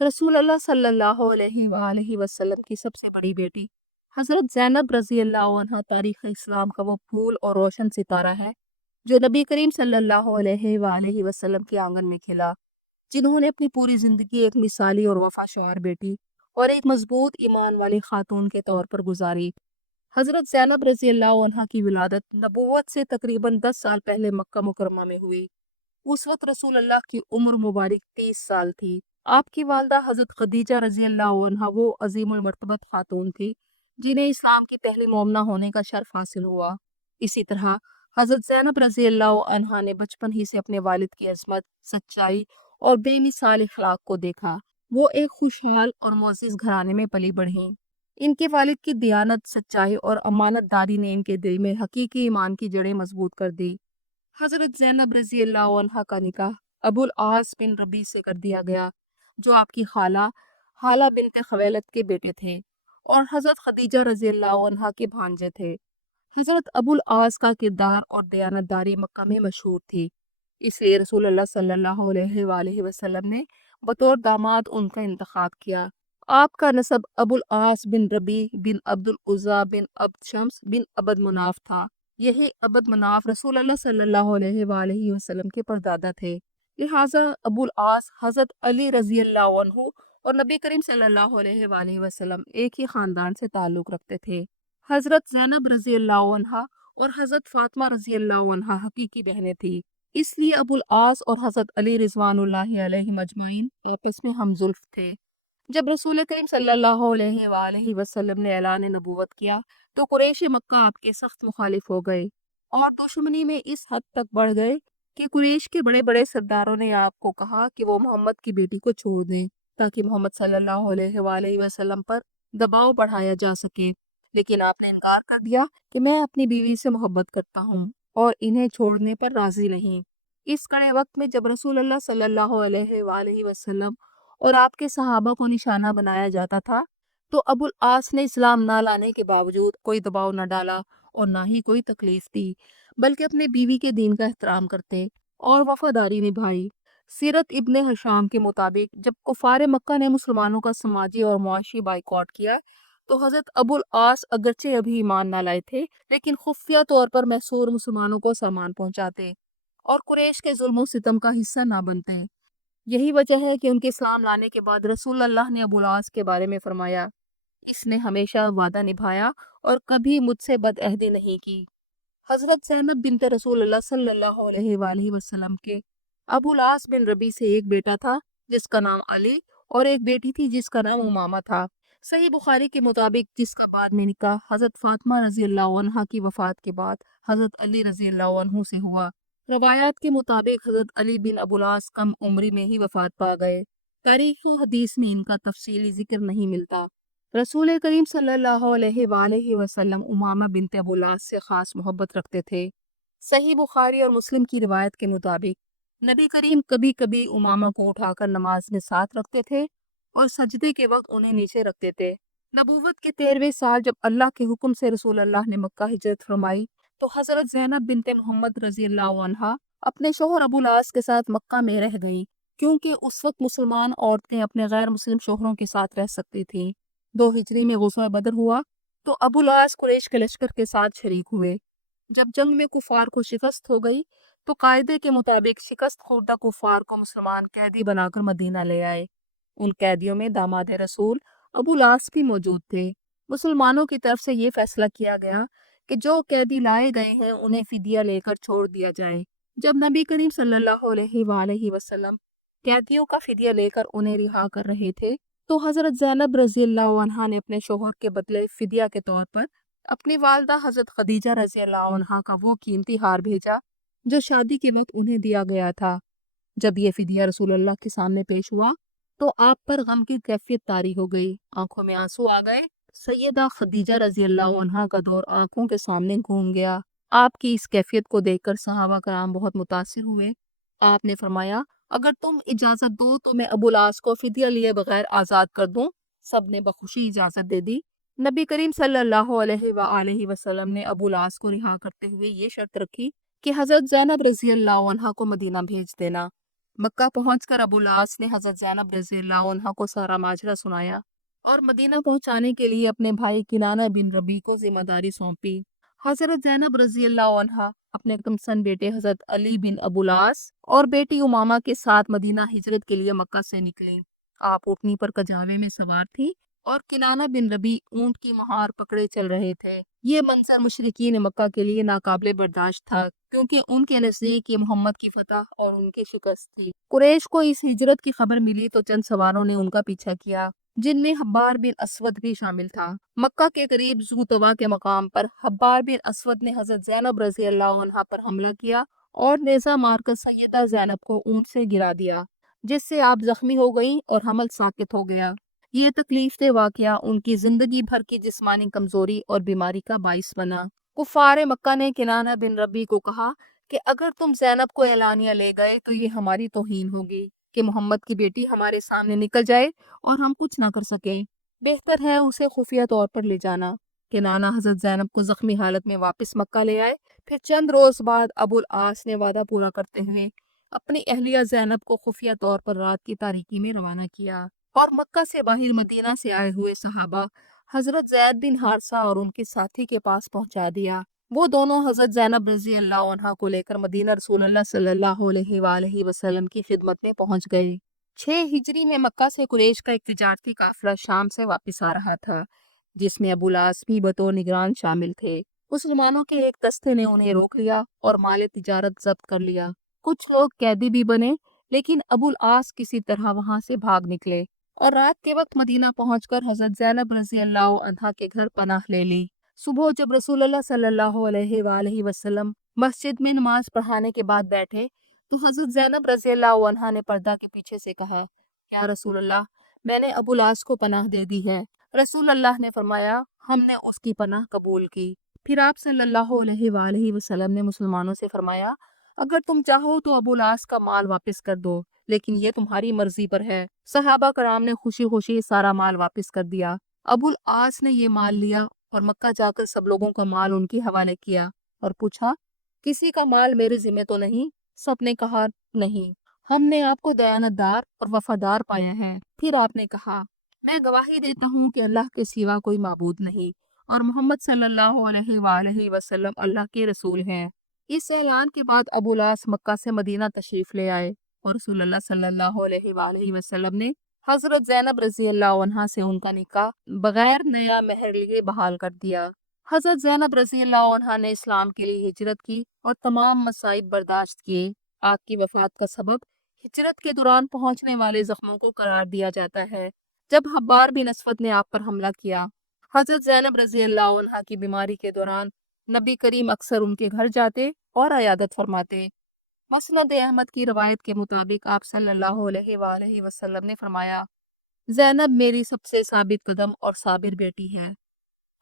रसूल अल्लाह सल्लल्लाहु अलैहि वआलैहि वसल्लम की सबसे बड़ी बेटी हज़रत ज़ैनब रज़ी अल्लाह अन्हा तारीख़ इस्लाम का वो फूल और रोशन सितारा है जो नबी करीम सल्लल्लाहु अलैहि वआलैहि वसल्लम के आंगन में खिला, जिन्होंने अपनी पूरी ज़िंदगी एक मिसाली और वफ़ाशवार बेटी और एक मजबूत ईमान वाली खातून के तौर पर गुजारी। हज़रत ज़ैनब रज़ी अल्लाह अन्हा की विलादत नबूवत से तकरीबन 10 साल पहले मक्का मुकरमा में हुई। उस वक्त रसूल अल्लाह की उम्र मुबारक 30 साल थी। आपकी वालदा हज़रत खदीजा रज़ी अल्लाह अन्हा वो अजीमुल मर्तबत खातून थी जिन्हें इस्लाम की पहली मोमना होने का शर्फ हासिल हुआ। इसी तरह हज़रत ज़ैनब रज़ी अल्लाह अन्हा ने बचपन ही से अपने वालिद की अज़मत, सच्चाई और बेमिसाल इखलाक को देखा। वो एक खुशहाल और मोअज़्ज़िज़ घराने में पली बढ़ी। इनके वालिद की दियानत, सच्चाई और अमानतदारी ने इनके दिल में हकीकी ईमान की जड़ें मजबूत कर दी। हजरत ज़ैनब रज़ी अल्लाह अन्हा का निकाह अबुल आस बिन रबी से कर दिया गया, जो आपकी खाला हाला बिनते खवैलत के बेटे थे और हजरत खदीजा रज़ी अल्लाह अन्हा के भांजे थे। हजरत अबुल आस का किरदार और दयानतदारी मक्का में मशहूर थी, इसलिए रसूल अल्लाह सल्लल्लाहु अलैहि वसल्लम ने बतौर दामाद उनका इंतखाब किया। आपका नसब अबुल आस बिन रबी बिन अब्दुल उज़्ज़ा बिन अब्द शम्स बिन अबद मुनाफ था। यही अबद मनाफ रसूल अल्लाह सल्लल्लाहु अलैहि वसल्लम के परदादा थे। लिहाजा अबुल आस हजरत अली रजी अल्लाह अन्हु और नबी करीम सल्लल्लाहु अलैहि वसल्लम एक ही खानदान से ताल्लुक रखते थे। हजरत ज़ैनब रजी अल्लाह अन्हा और हजरत फातिमा रजी अल्लाह अन्हा हकीकी बहनें थी, इसलिए अबुल आस और हजरत अली रिजवानुल्लाहि अलैहिम अजमाइन आपस में हमजुल्फ थे। जब रसूल करीम सल्लल्लाहु अलैहि वसल्लम ने ऐलान नबूवत किया तो कुरैश मक्का आपके सख्त मुखालिफ हो गए और दुश्मनी में इस हद तक बढ़ गए कि कुरैश के बड़े बड़े सरदारों ने आपको कहा कि वो मोहम्मद की बेटी को छोड़ दें ताकि मोहम्मद सल्लल्लाहु अलैहि वसल्लम पर दबाव बढ़ाया जा सके। लेकिन आपने इनकार कर दिया कि मैं अपनी बीवी से मोहब्बत करता हूँ और इन्हें छोड़ने पर राजी नहीं। इस कड़े वक्त में जब रसूल अल्लाह सल्लल्लाहु अलैहि वसल्लम और आपके सहाबा को निशाना बनाया जाता था, तो अबुल आस ने इस्लाम ना लाने के बावजूद कोई दबाव न डाला और ना ही कोई तकलीफ दी, बल्कि अपने बीवी के दीन का एहतराम करते और वफादारी निभाई। सीरत इब्ने हिशाम के मुताबिक जब कुफार मक्का ने मुसलमानों का समाजी और मुआशी बाइकॉट किया, तो हजरत अबुल आस अगरचे अभी ईमान ना लाए थे, लेकिन खुफिया तौर पर मैसूर मुसलमानों को सामान पहुंचाते और कुरैश के जुल्म सितम का हिस्सा ना बनते। यही वजह है कि उनके इस्लाम लाने के बाद रसूल अल्लाह ने अबुल आस के बारे में फरमाया, इसने हमेशा वादा निभाया और कभी मुझसे बदअहदी नहीं की। हजरत ज़ैनब बिनते रसूल अल्लाह सल्लल्लाहु अलैहि वसल्लम के अबुल आस बिन रबी से एक बेटा था जिसका नाम अली और एक बेटी थी जिसका नाम उमामा था। सही बुखारी के मुताबिक जिसका बाद में निकाह हजरत फातिमा रजी अल्लाह अन्हा की वफात के बाद हजरत अली रजी अल्लाह अन्हु से हुआ। रवायात के मुताबिक हजरत अली बिन अबुल आस कम उम्री में ही वफात पा गए। तारीख व हदीस में इनका तफसीली जिक्र नहीं मिलता। रसूल करीम सल्लल्लाहु अलैहि वसल्लम उमामा बिनते अबुल आस से खास मोहब्बत रखते थे। सही बुखारी और मुस्लिम की रिवायत के मुताबिक नबी करीम कभी कभी उमामा को उठाकर नमाज में साथ रखते थे और सजदे के वक्त उन्हें नीचे रखते थे। नबूवत के 13वें साल जब अल्लाह के हुक्म से रसूल अल्लाह ने मक्का हिजरत फरमाई, तो हजरत ज़ैनब बिनते मोहम्मद रजी अल्लाह अन्हा अपने शोहर अबुल आस के साथ मक्का में रह गई, क्योंकि उस वक्त मुसलमान औरतें अपने गैर मुस्लिम शोहरों के साथ रह सकती थीं। 2 हिजरी में ग़ज़वा बदर हुआ तो अबुल आस कुरैश के लश्कर के साथ शरीक हुए। जब जंग में कुफार को शिकस्त हो गई तो कायदे के मुताबिक शिकस्त खुर्दा कुफार को मुसलमान कैदी बनाकर मदीना ले आए। उन कैदियों में दामाद रसूल अबुल आस भी मौजूद थे। मुसलमानों की तरफ से ये फैसला किया गया कि जो कैदी लाए गए हैं उन्हें फिदिया लेकर छोड़ दिया जाए। जब नबी करीम सल्लल्लाहु अलैहि वसल्लम कैदियों का फिदिया लेकर उन्हें रिहा कर रहे थे, तो हजरत ज़ैनब रजी अल्लाह अन्हा ने अपने शोहर के बदले फिदिया के तौर पर अपनी वालदा हजरत खदीजा रजी अल्लाह अन्हा का वो कीमती हार भेजा जो शादी के वक्त उन्हें दिया गया था। जब ये फिदिया रसूल अल्लाह के सामने पेश हुआ तो आप पर गम की कैफियत तारी हो गई, आंखों में आंसू आ गए। सैयदा खदीजा रजी अल्लाह अन्हा का दौर आंखों के सामने घूम गया। आपकी इस कैफियत को देखकर सहाबा कराम बहुत मुतासिर हुए। आपने फरमाया, अगर तुम इजाजत दो तो मैं अबुल आस को फिदिया लिए बगैर आजाद कर दूं। सब ने बखुशी इजाजत दे दी। नबी करीम सल्लल्लाहु अलैहि वसल्लम ने अबुल आस को रिहा करते हुए ये शर्त रखी कि हजरत ज़ैनब रजी अल्लाह अन्हा को मदीना भेज देना। मक्का पहुंचकर अबू लास ने हजरत ज़ैनब रज़ियल्लाहु अन्हा को सारा माजरा सुनाया और मदीना पहुंचाने के लिए अपने भाई किनाना बिन रबी को जिम्मेदारी सौंपी। हजरत ज़ैनब रज़ियल्लाहु अन्हा अपने कमसन बेटे हजरत अली बिन अबू लास और बेटी उमामा के साथ मदीना हिजरत के लिए मक्का से निकली। आप ऊँटनी पर कजावे में सवार थी और किनाना बिन रबी ऊंट की महार पकड़े चल रहे थे। ये मंजर मुशरिकीन मक्का के लिए नाकाबिले बर्दाश्त था, क्योंकि उनके नजदीक ये मोहम्मद की फतह और उनकी शिकस्त थी। कुरैश को इस हिजरत की खबर मिली तो चंद सवारों ने उनका पीछा किया, जिनमें हब्बार बिन असवद भी शामिल था। मक्का के करीब जूतवा के मकाम पर हब्बार बिन असवद ने हजरत ज़ैनब रज़ियल्लाहु अन्हा पर हमला किया और नेज़ा मारकर सैयदा ज़ैनब को ऊंट से गिरा दिया, जिससे आप जख्मी हो गईं और हमल साकित हो गया। ये तकलीफ वाकया उनकी जिंदगी भर की जिस्मानी कमजोरी और बीमारी का बाइस बना। कुफार मक्का ने किनाना बिन रबी को कहा कि अगर तुम ज़ैनब को एलानिया ले गए तो ये हमारी तौहीन होगी कि मोहम्मद की बेटी हमारे सामने निकल जाए और हम कुछ ना कर सकें। बेहतर है उसे खुफिया तौर पर ले जाना। किनाना हजरत ज़ैनब को जख्मी हालत में वापस मक्का ले आए। फिर चंद रोज बाद अबुल आस ने वादा पूरा करते हुए अपनी अहलिया ज़ैनब को खुफिया तौर पर रात की तारीकी में रवाना किया और मक्का से बाहर मदीना से आए हुए सहाबा हजरत ज़ैद बिन हारसा और उनके साथी के पास पहुंचा दिया। वो दोनों हजरत ज़ैनब रज़ियल्लाहु अन्हा को लेकर मदीना रसूलुल्लाह सल्लल्लाहु अलैहि वसल्लम की खिदमत में पहुंच गए। 6 हिजरी में मक्का से कुरैश का एक तिजारती काफिला शाम से वापस आ रहा था, जिसमें अबू लास भी बतौर निगरान शामिल थे। मुसलमानों के एक दस्ते ने उन्हें रोक लिया और माल तिजारत जब्त कर लिया। कुछ लोग कैदी भी बने, लेकिन अबुल आस किसी तरह वहां से भाग निकले और रात के वक्त मदीना पहुंचकर हजरत ज़ैनब रज़ियल्लाहु अन्हा के घर पनाह ले ली। सुबह जब रसूलुल्लाह सल्लल्लाहु अलैहि वसल्लम मस्जिद में नमाज पढ़ाने के बाद बैठे तो हजरत ज़ैनब रज़ियल्लाहु अन्हा ने पर्दा के पीछे से कहा, या रसूलुल्लाह, मैंने अबुल आस को पनाह दे दी है। रसूलुल्लाह ने फरमाया, हमने उसकी पनाह कबूल की। फिर आप सल्लल्लाहु अलैहि वसल्लम ने मुसलमानों से फरमाया, अगर तुम चाहो तो अबुल आस का माल वापस कर दो, लेकिन ये तुम्हारी मर्जी पर है। सहाबा कराम ने खुशी खुशी सारा माल वापस कर दिया। अबुल आस ने ये माल लिया और मक्का जाकर सब लोगों का माल उनके हवाले किया और पूछा, किसी का माल मेरे जिम्मे तो नहीं? सबने कहा, नहीं, हमने आपको दयानतदार और वफादार पाया है। फिर आपने कहा, मैं गवाही देता हूँ कि अल्लाह के सिवा कोई माबूद नहीं और मोहम्मद सल्लल्लाहु अलैहि वसल्लम अल्लाह के रसूल हैं। इस ऐलान के बाद अबू लास मक्का से मदीना तशरीफ ले आए और रसूलुल्लाह सल्लल्लाहु अलैहि वसल्लम ने हजरत ज़ैनब रज़ियल्लाहु अन्हा से उनका निकाह बगैर नया महर लिए बहाल कर दिया। हजरत ज़ैनब रज़ियल्लाहु अन्हा ने इस्लाम के लिए हिजरत की और तमाम मसाइब बर्दाश्त किए। आपकी वफात का सबब हिजरत के दौरान पहुंचने वाले जख्मों को करार दिया जाता है, जब हब्बार बिन असवद ने आप पर हमला किया। हजरत ज़ैनब रज़ियल्लाहु अन्हा की बीमारी के दौरान नबी करीम अक्सर उनके घर जाते और अयादत फरमाते। मसनद अहमद की रवायत के मुताबिक आप सल्लल्लाहु अलैहि वसल्लम ने फरमाया, ज़ैनब मेरी सबसे साबित कदम और साबिर बेटी है।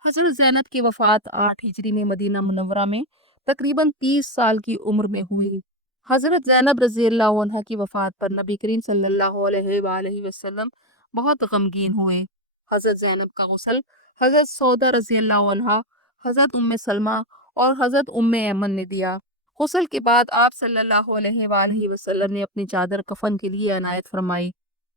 हजरत ज़ैनब की वफात 8 हिजरी में मदीना मुनव्वरा में तकरीबन 30 साल की उम्र में हुई। हजरत ज़ैनब रज़ियल्लाहु अन्हा की वफात पर नबी करीम सल्लल्लाहु अलैहि वसल्लम बहुत गमगीन हुए। हजरत ज़ैनब का गुस्ल हजरत सौदा रज़ियल्लाहु अन्हा, हजरत उम्मे सलमा और हजरत उम्मे ऐमन ने दिया। गुस्ल के बाद आप सल्लल्लाहु अलैहि वसल्लम ने अपनी चादर कफन के लिए अनायत फरमाई।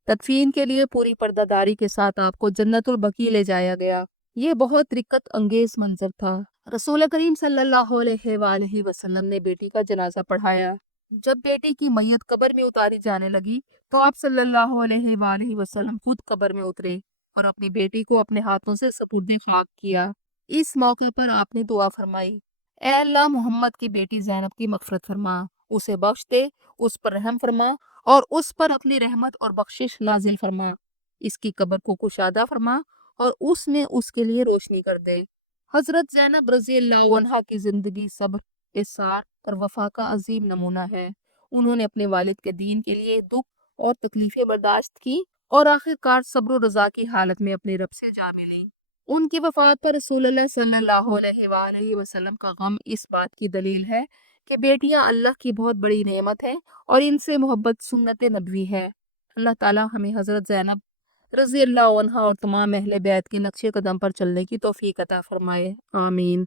तदफीन के लिए पूरी पर्दादारी के साथ आपको जन्नतुल बकी ले जाया गया। ये बहुत दिक्कत अंगेज मंजर था। रसूल करीम सल्लल्लाहु अलैहि वसल्लम ने बेटी का जनाजा पढ़ाया। जब बेटी की मैयत कब्र में उतारी जाने लगी तो आप सल्लल्लाहु अलैहि वसल्लम खुद कब्र में उतरे और अपनी बेटी को अपने हाथों से सपुर्दे खाक किया। इस मौके पर आपने दुआ फरमाई, ऐ अल्लाह, मोहम्मद की बेटी ज़ैनब की मग़फ़िरत फरमा, उसे बख्श दे, उस पर रहम फरमा और उस पर अपनी रहमत और बख्शिश नाजिल फरमा। इसकी कब्र को कुशादा फरमा और उसमें उसके लिए रोशनी कर दे। हजरत ज़ैनब रज़ियल्लाहु अन्हा की जिंदगी सब्र, इसार और वफा का अजीम नमूना है। उन्होंने अपने वालिद के दीन के लिए दुख और तकलीफें बर्दाश्त की और आखिरकार सब्र और रज़ा की हालत में अपने रब से जा मिली। उनकी वफात पर रसूलुल्लाह सल्लल्लाहु अलैहि वसल्लम का गम इस बात की दलील है कि बेटियां अल्लाह की बहुत बड़ी नेमत है और इनसे मोहब्बत सुन्नत नबवी है। अल्लाह ताला हमें हजरत ज़ैनब रज़ियल्लाहु अन्हा और तमाम अहले बैत के नक्शे कदम पर चलने की तौफीक अता फरमाए। आमीन।